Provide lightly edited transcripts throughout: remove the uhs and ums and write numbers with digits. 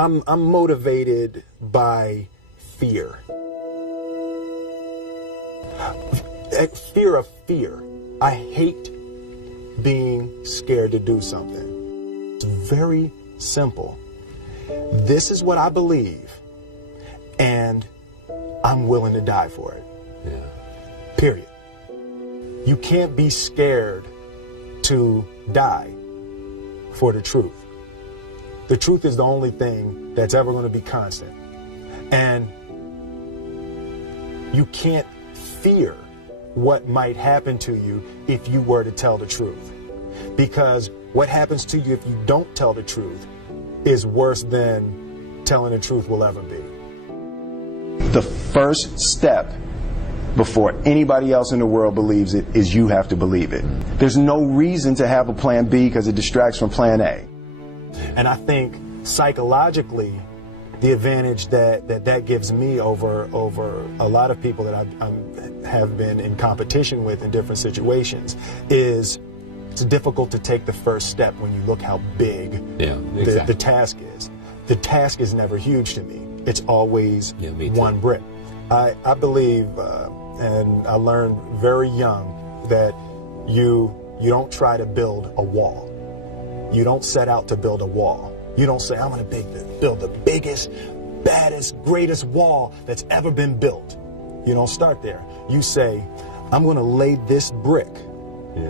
I'm motivated by fear. Fear of fear. I hate being scared to do something. It's very simple. This is what I believe, and I'm willing to die for it. Yeah. Period. You can't be scared to die for the truth. The truth is the only thing that's ever going to be constant. And you can't fear what might happen to you if you were to tell the truth. Because what happens to you if you don't tell the truth is worse than telling the truth will ever be. The first step before anybody else in the world believes it is you have to believe it. There's no reason to have a plan B because it distracts from plan A. And I think psychologically, the advantage that gives me over a lot of people that I have been in competition with in different situations is it's difficult to take the first step when you look how big the task is. The task is never huge to me. It's always one brick. I believe, and I learned very young, that you don't try to build a wall. You don't set out to build a wall. You don't say, I'm going to build the biggest, baddest, greatest wall that's ever been built. You don't start there. You say, I'm going to lay this brick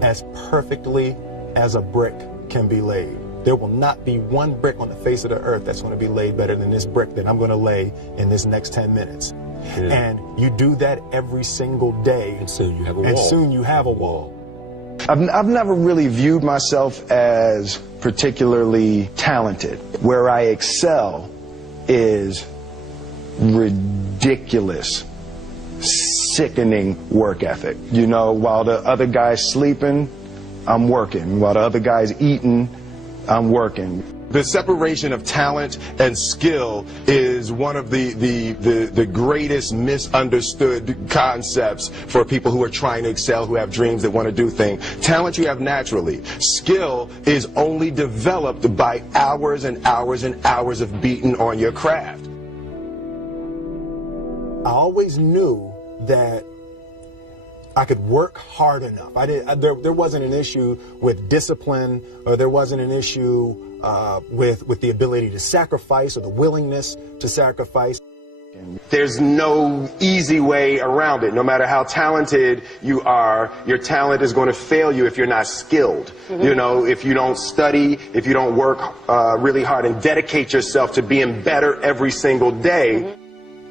as perfectly as a brick can be laid. There will not be one brick on the face of the earth that's going to be laid better than this brick that I'm going to lay in this next 10 minutes. Yeah. And you do that every single day. And soon you have a wall. And soon you have a wall. I've never really viewed myself as particularly talented. Where I excel is ridiculous, sickening work ethic. You know, while the other guy's sleeping, I'm working. While the other guy's eating, I'm working. The separation of talent and skill is one of the greatest misunderstood concepts for people who are trying to excel, who have dreams, that want to do things. Talent you have naturally. Skill is only developed by hours and hours and hours of beating on your craft. I always knew that I could work hard enough. There wasn't an issue with discipline, or there wasn't an issue with the ability to sacrifice or the willingness to sacrifice. There's no easy way around it. No matter how talented you are, your talent is going to fail you if you're not skilled. Mm-hmm. You know, if you don't study, if you don't work really hard and dedicate yourself to being better every single day.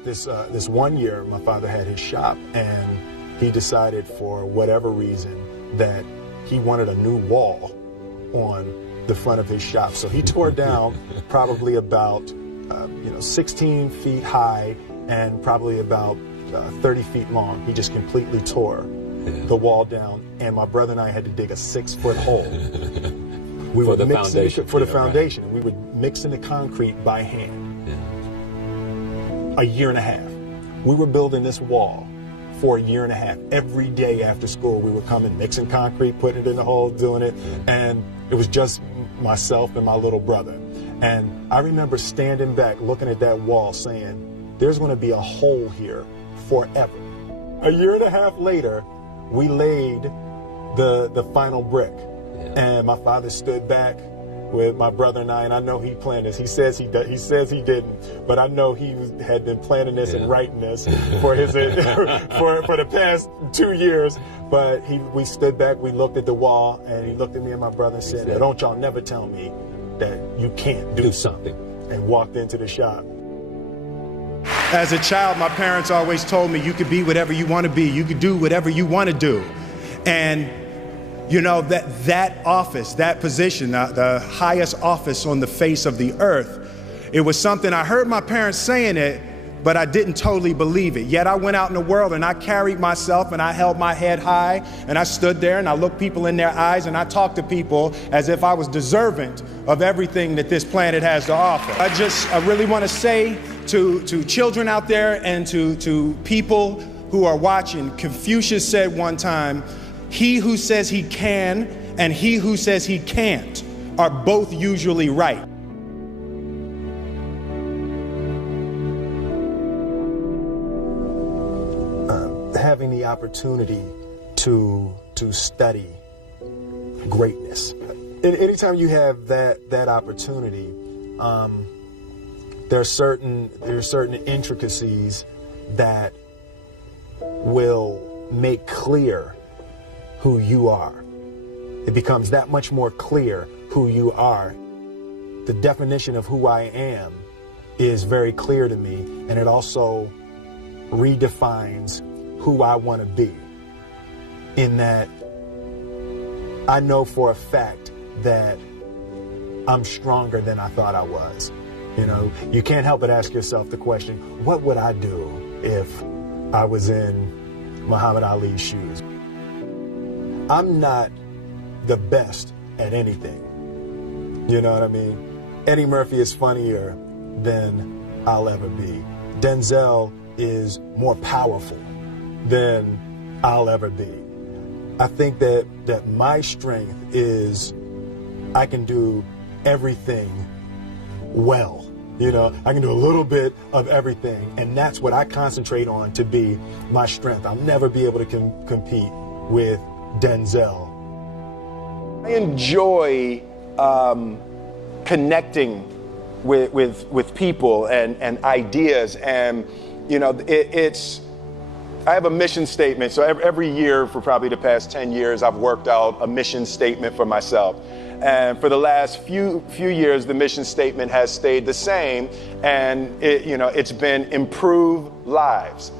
Mm-hmm. This one year, my father had his shop, and he decided for whatever reason that he wanted a new wall on the front of his shop. So he tore down probably about 16 feet high and probably about 30 feet long. He just completely tore the wall down, and my brother and I had to dig a 6-foot hole. We for the foundation. For the foundation. Right. We would mix in the concrete by hand. A year and a half. We were building this wall for a year and a half. Every day after school, we would come and mixing concrete, putting it in the hole, doing it. And it was just myself and my little brother. And I remember standing back, looking at that wall, saying, there's going to be a hole here forever. A year and a half later, we laid the final brick. And my father stood back with my brother and I know he planned this. He says he didn't, but I know he had been planning this and writing this for his for the past 2 years. But we stood back, we looked at the wall, and he looked at me and my brother and said, "Don't y'all never tell me that you can't do something," and walked into the shop. As a child, my parents always told me you could be whatever you want to be, you could do whatever you want to do. And you know, that office, that position, the highest office on the face of the earth, it was something I heard my parents saying it, but I didn't totally believe it. Yet I went out in the world and I carried myself and I held my head high and I stood there and I looked people in their eyes and I talked to people as if I was deserving of everything that this planet has to offer. I really want to say to children out there and to people who are watching, Confucius said one time, he who says he can and he who says he can't are both usually right. having the opportunity to study greatness. Anytime you have that opportunity, there are certain intricacies that will make clear who you are. It becomes that much more clear who you are. The definition of who I am is very clear to me, and it also redefines who I want to be. In that I know for a fact that I'm stronger than I thought I was. You know, you can't help but ask yourself the question, what would I do if I was in Muhammad Ali's shoes? I'm not the best at anything. You know what I mean? Eddie Murphy is funnier than I'll ever be. Denzel is more powerful than I'll ever be. I think that my strength is I can do everything well. You know, I can do a little bit of everything, and that's what I concentrate on to be my strength. I'll never be able to compete with Denzel. I enjoy connecting with people and ideas, and you know, I have a mission statement. So every year for probably the past 10 years, I've worked out a mission statement for myself. And for the last few years, the mission statement has stayed the same, and it's been improve lives,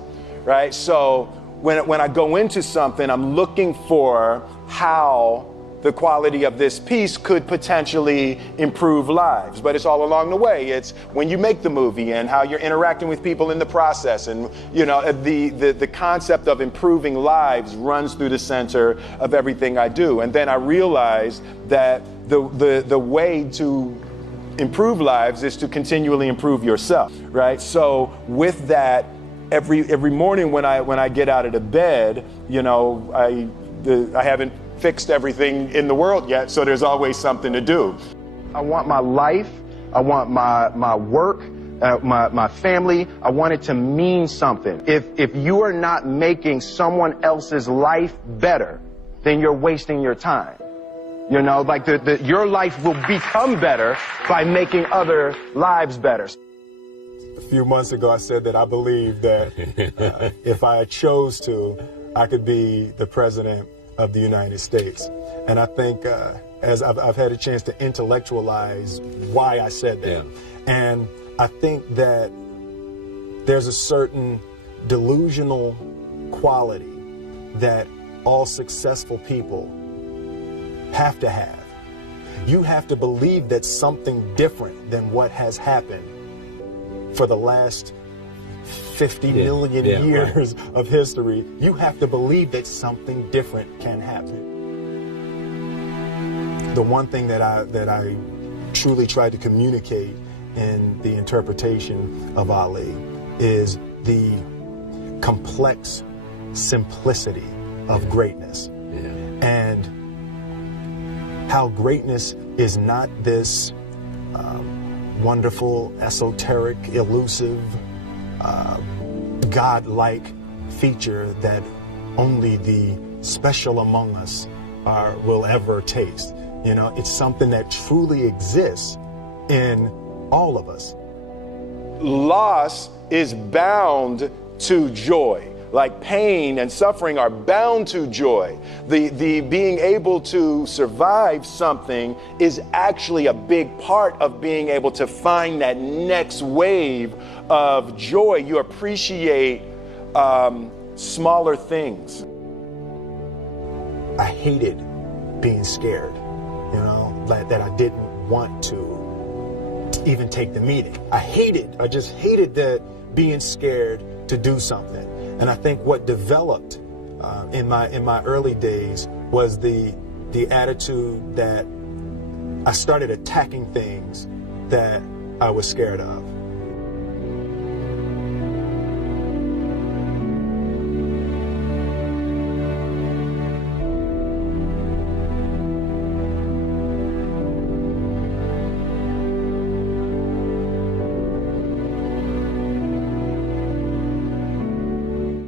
right? So when I go into something, I'm looking for how the quality of this piece could potentially improve lives. But it's all along the way. It's when you make the movie and how you're interacting with people in the process. And the concept of improving lives runs through the center of everything I do. And then I realized that the way to improve lives is to continually improve yourself, right? So with that, every morning when I get out of the bed, I haven't fixed everything in the world yet, so there's always something to do. I want my life, I want my work, my family, I want it to mean something. If you are not making someone else's life better, then you're wasting your time. Your life will become better by making other lives better. A few months ago, I said that I believe that if I chose to, I could be the president of the United States. And I think as I've had a chance to intellectualize why I said that. Yeah. And I think that there's a certain delusional quality that all successful people have to have. You have to believe that something different than what has happened for the last 50 million years of history. You have to believe that something different can happen. The one thing that I truly tried to communicate in the interpretation of Ali is the complex simplicity of greatness. And how greatness is not this wonderful, esoteric, elusive, God-like feature that only the special among us will ever taste. It's something that truly exists in all of us. Loss is bound to joy. Like pain and suffering are bound to joy. The being able to survive something is actually a big part of being able to find that next wave of joy. You appreciate smaller things. I hated being scared, that I didn't want to even take the meeting. I just hated that being scared to do something. And I think what developed in my early days was the attitude that I started attacking things that I was scared of.